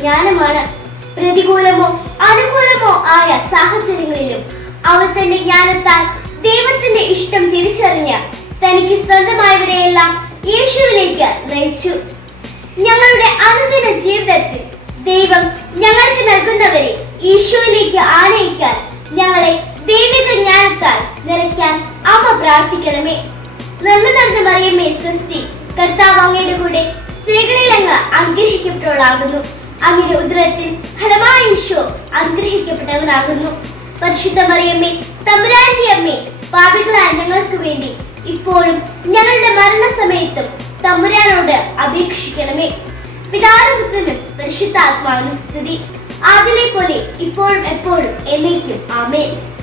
ജ്ഞാനമാണ്. പ്രതികൂലമോ അനുകൂലമോ ആയ സാഹചര്യങ്ങളിലും അവൾ തന്റെ ജ്ഞാനത്താൽ ദൈവത്തിന്റെ ഇഷ്ടം തിരിച്ചറിഞ്ഞ് തനിക്ക് സ്വന്തമായവരെയെല്ലാം യേശുവിലേക്ക് നയിച്ചു. ഞങ്ങളുടെ അനുദിന ജീവിതത്തിൽ ദൈവം ഞങ്ങൾക്ക് നൽകുന്നവരെ ഈശോയിലേക്ക് ആനയിക്കാൻ ഞങ്ങളെ ദൈവിക ജ്ഞാനത്താൽ നിറയ്ക്കാൻ അമ്മ പ്രാർത്ഥിക്കണമേ. നന്മ നന്ദി മറിയമ്മേ സ്വസ്തി കർത്താവ് അങ്ങയുടെ കൂടെ സ്ത്രീകളിൽ അങ്ങ് അനുഗ്രഹിക്കപ്പെട്ടവളാകുന്നു. അങ്ങയുടെ ഉദരത്തിൽ ഫലമായ ഈശോ അനുഗ്രഹിക്കപ്പെട്ടവനാകുന്നു. പരിശുദ്ധ മറിയമ്മേ തമ്പുരാന്റെ അമ്മേ പാപികളായ ഞങ്ങൾക്ക് വേണ്ടി ഇപ്പോഴും ഞങ്ങളുടെ മരണസമയത്തും തമ്പുരാനോട് അപേക്ഷിക്കണമേ. പിതാവിനും പുത്രനും പരിശുദ്ധാത്മാവിനും സ്തുതി. അതിലെ പോലെ ഇപ്പോഴും എപ്പോഴും എന്നേക്കും. ആമേൻ.